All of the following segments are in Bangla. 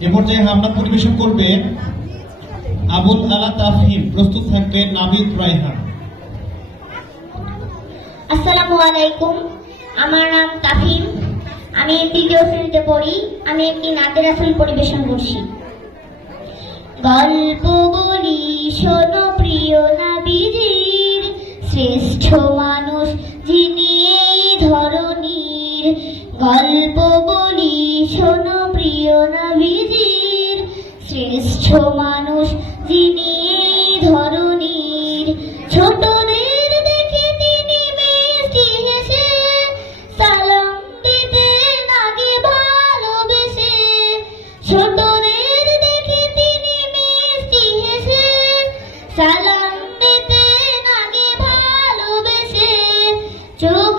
এ পর্যায়ে হামলা পরিবেশন করবে আবুল আলা তাফহিম। প্রস্তুত থাকবে নাবিদ রায়হান। আসসালামু আলাইকুম। আমার নাম তাফিম আমি তৃতীয় শ্রেণীতে পড়ি। আমি একটি নাতের আসল পরিবেশন করছি। গল্প বলি, শোনো প্রিয় নাবিজির, শ্রেষ্ঠ মানুষ গল্প বলি, শোনো প্রিয় শ্রেষ্ঠ মানুষ যিনি এই ধরনীর ছোটদের দেখে তিনি মিষ্টি হেসে, সালাম দিতেন ভালোবেসে। ছোটদের দেখে তিনি মিষ্টি হেসে, সালাম ভালোবেসে। চোখ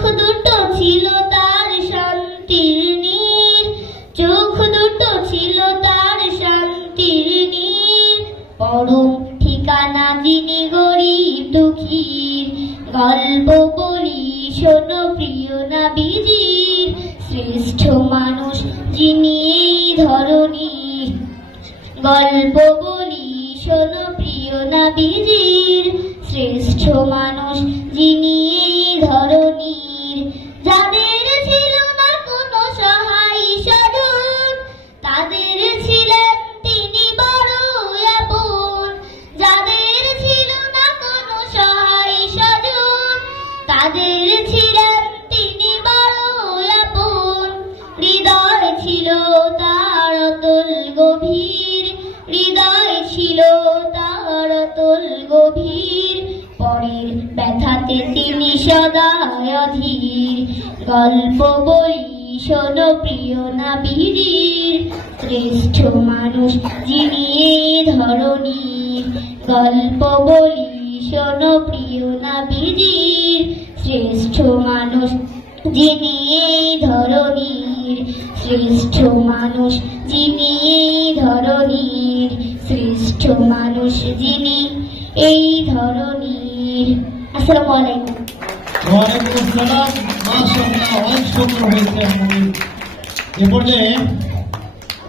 পরম ঠিকানা যিনি গরিব দুঃখীর, গল্প বলি শোনো প্রিয় নাবিজির, শ্রেষ্ঠ মানুষ যিনি এই ধরনীর গল্প বলি শোনো প্রিয় না নাবিজির, শ্রেষ্ঠ মানুষ যিনি এই তাদের ছিলেন তিনি বড় আপন। হৃদয় ছিল তার অতল গভীর। হৃদয় ছিল তার অতল গভীর। পরের ব্যথাতে তিনি সদায় অধীর। গল্প, বই, শোনো প্রিয় না নাবির শ্রেষ্ঠ মানুষ যিনি এই ধরনীর গল্প বলি শোনো প্রিয় না নাবির শ্রেষ্ঠ মানুষ, যিনি এই শ্রেষ্ঠ মানুষ, যিনি এই শ্রেষ্ঠ মানুষ, যিনি এই ধরনীর আসসালামু আলাইকুম। ওয়ালাইকুম আসসালাম। মাশাআল্লাহ, অনেক সুন্দর হয়েছে এ পর্যায়ে